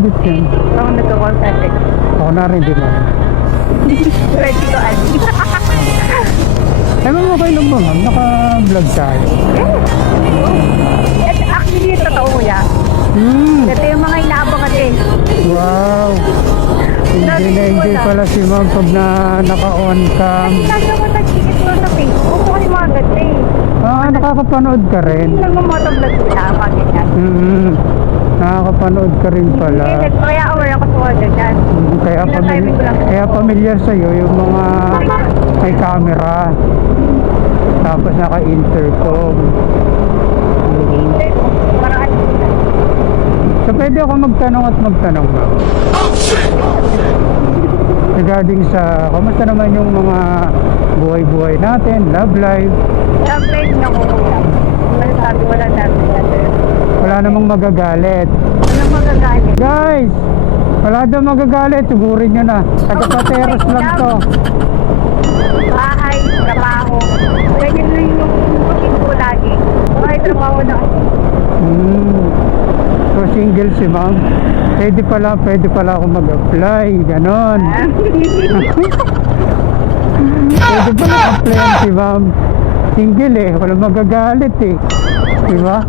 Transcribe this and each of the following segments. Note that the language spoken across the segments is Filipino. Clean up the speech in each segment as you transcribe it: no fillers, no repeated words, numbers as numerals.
edit yun? Ako nagka-call center. Ako na rin, di ba? Ready to add. Eh, ma'am, okay lang ba, ma'am? Naka-vlog tayo. Yes. Actually, yung totoo kuya. Ito yung mga inaabangan din. Wow! Hindi na enjoy pala si ma'am pag naka-on cam. Kasi lagi ako nag-ticket ko sa Facebook. Kasi mga ganda eh. Nakakapanood ka rin. Nag-motovlog sila, mga ganyan. Nakakapanood ka rin pala. Kaya aware ako sa mga ganyan. Kaya familiar sa'yo yung mga may camera. Tapos naka-intercom. Parang So pwede ako magtanong at magtanong ba? Regarding sa, kamusta naman yung mga buhay-buhay natin, love life? love life na ko kuya. Sabi wala natin natin. Wala namang magagalit. Walang magagalit. Guys! Wala daw magagalit, sigurin nyo na. Taga-pateros lang to. Bahay, trabaho. Ganyan na yung routine ko lagi. Bahay, trabaho na. So single si ma'am. Pwede pala ako mag-apply. Ganon. Pwede pala apply si ma'am. Single eh. Wala magagalit eh. Diba?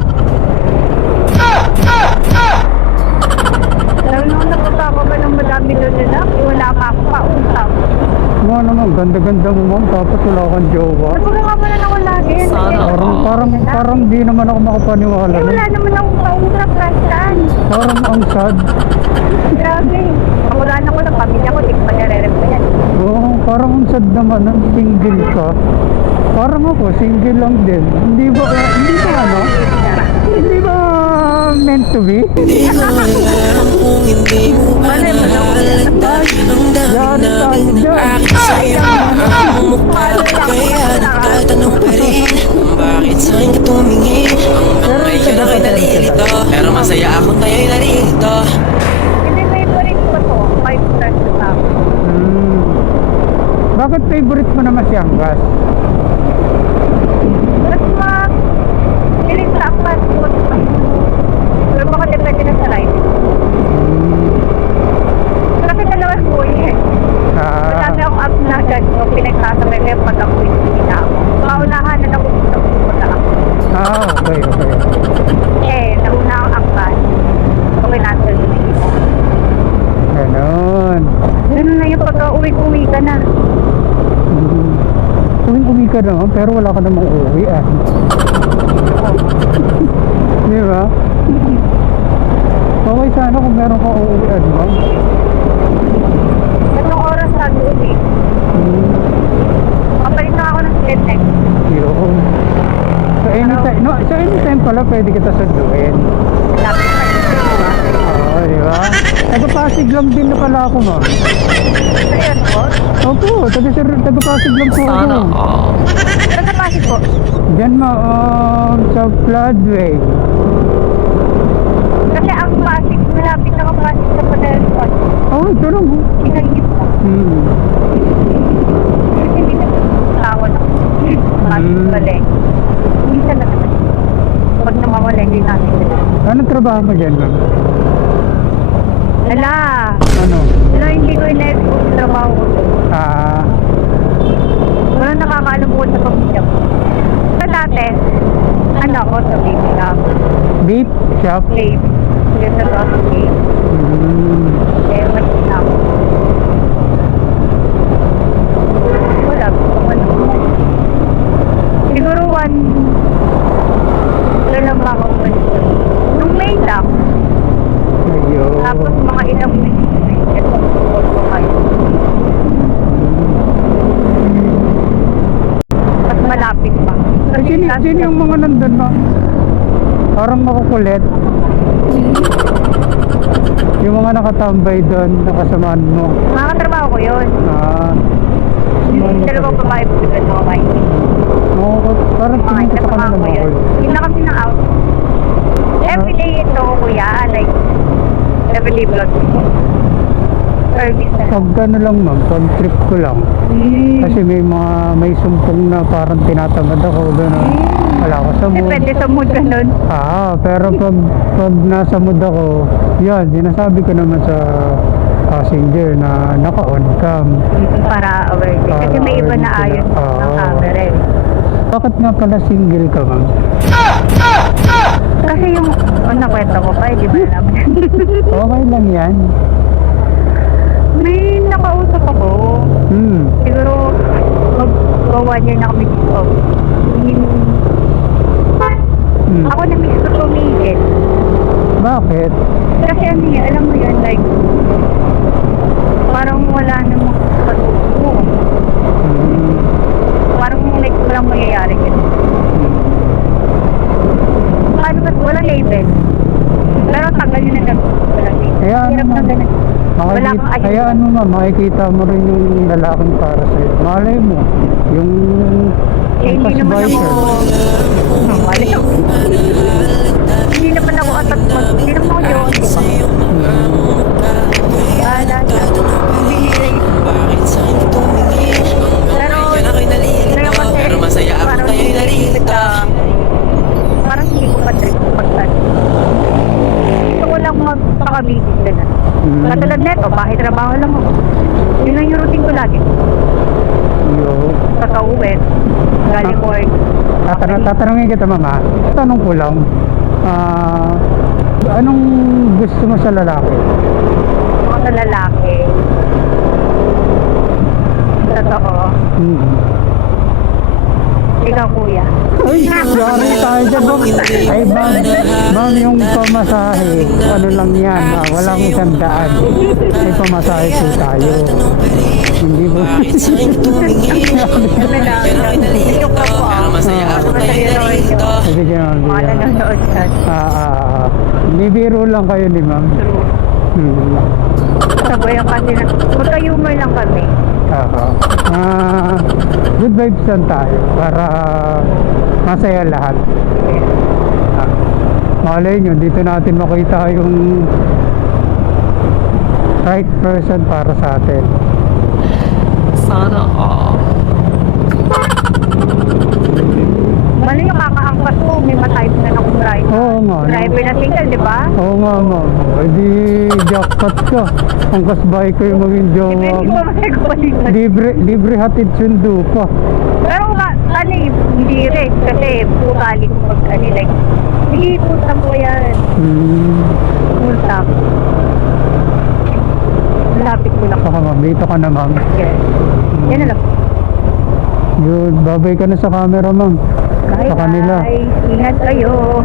Lalo nung nakasama ka ng madami doon nila, wala pa ako pausap. Mga naman, ganda-ganda mo ma'am. Tapos wala kang jowa. Nagpagawa mo na ako lagi. Parang di naman ako makapaniwala. Eh, wala naman akong pausap, Rastan. Parang ang sad. Grabe. Wala na ko ng pamilya ko, di ko pa nare-rep pa yan. Oo, parang ang sad naman. Single ka. Parang ako, single lang din. Hindi ba meant to be? Di ko alam kung hindi mo ba naalala tayo ng dami namin aking sa'yo ang mukha kaya nagtatanong pa rin kung bakit sa'kin ka tumingin ang mga yun ay nalilito pero masaya akong tayo'y nalilito. Hindi favorite ko to, 5 stars na ako. Bakit favorite mo naman si Anggas? Mas piling sa apat ko. Pero baka depende na sa life. Kasi dalawa ko eh. Madami akong up na agad. So pinagsasabay ko yung pag ako hindi na ako. Paunahan na ako gusto ko na ako. Okay. Nauna akong akban. Okay natin. Ganon. Ganun na yung pagka-uwi ka na. Uwi ka naman, pero wala ka namang uwi ah. Di ba? Okay sana kung meron kang uuwian, ma'am. Ganong oras sabi uwi. Kapalit na ako ng split next. Yun. So anytime pala pwede kita sunduin. Lapit pa rin. Oo, di ba? Taga-Pasig lang din na pala ako, ma'am. Sa airport? Opo, taga-Pasig lang po ako. Sa Pasig po? Diyan sa Floodway. Kasi ang Pasig, malapit na Pasig sa Padalaspan. Oo, ito lang. Pinagigit na. Kasi hindi na tawad ako. Pasig wala eh. Minsan na naman. Pag namawala, hindi natin sila. Anong trabaho mo dyan, ma'am? Wala. Ano? Wala, hindi ko in-export yung trabaho ko. Wala nakakaalam ko sa pamilya ko. Sa dati, ako sa baby shop. Beef shop? Baby. Yung sa Rossi. Eh, mas ako. Wala. Siguro wala lang ba ako nung May lang. Ayun. Tapos mga ilang minutes. Ito, ko kayo. Mas malapit pa. Sino yung mga nandun, ma'am? Parang makukulit. Yung mga nakatambay doon, nakasamaan mo. Mga katrabaho ko yun. Yung dalawang babae po sila sa kamay. Oo, parang Mga tingin ko sa kanila katrabaho ko yun. Yun na kami na out. Everyday ito, kuya. Like, everyday vlog. service na. Pag ano lang ma'am, pag trip ko lang. Kasi may sumpong na parang tinatamad ako, gano'n. Wala ako sa mood. Depende sa mood ganun. Pero pag nasa mood ako, yan, sinasabi ko naman sa passenger na naka-on cam. Para aware din. Kasi may iba na ayon ng camera eh. Bakit nga pala single ka ma'am? Kasi yung, nakwento ko pa, di ba naman? Okay lang yan. May nakausap ako. Siguro, mag-1 year na kami dito. Ako na miss ko tumigil. Bakit? Kasi ano yun, alam mo yun, like, parang wala namang pag-upo. Parang like, walang mangyayari yun. Paano ba, walang label. Pero tagal yun na walang label. Kaya ano Hirap na ma'am? ganun. Wala kang ayun. Kaya ano ma'am, makikita mo rin yung lalaking para sa'yo. Malay mo, yung Hindi naman ako, mali ako. Hindi naman ako hindi naman ako yun. Bakit sa'kin tumingin? Pero, Yan ako'y nalilito, kasi, pero masaya ako parang kayo'y nalilito. Parang hindi ko pa trip pagkat. Gusto ko lang magpakabitin ganun. Katulad neto, bahay trabaho lang ako. Yun lang yung routine ko lagi. Yo. Pagka-uwi, galing work. Tatanungin kita mama, tanong ko lang, anong gusto mo sa lalaki? Ako sa lalaki. Totoo. Ikaw kuya. Ay, sorry tayo dyan ma'am. Ay ma'am, yung pamasahe, ano lang yan, walang 100. May pamasahe po tayo. Hindi mo. Bakit sa'kin tumingin? Ano lang, Yan ako'y nalilito, ito ka po. pero masaya ako kayo'y nalilito. Sige ma'am, Mga sige ma'am. nanonood ka. Nibiro lang kayo ni ma'am. Sabayan kasi na, magka-humor lang kami. Good vibes lang tayo para masaya lahat. Malay nyo, dito natin makita yung right person para sa atin. Sana all. Mali yung kakaangkas mo, may matype na akong driver. Oo nga. Driver na single, di ba? Oo nga ma'am. E di jackpot ka. Ang kasbay ko yung maging jowa Depende mo. mo magkakabalikan. Libre hatid sundo pa. Pero ano eh, hindi rin. Kasi ugali ko pag ano like, sige, putang ko yan. Putang. Lapit mo lang. Baka ma'am, dito ka na ma'am. Yes. Yan na lang. Good, babay ka na sa camera ma'am. Bye Sa kanila. bye. Ingat kayo.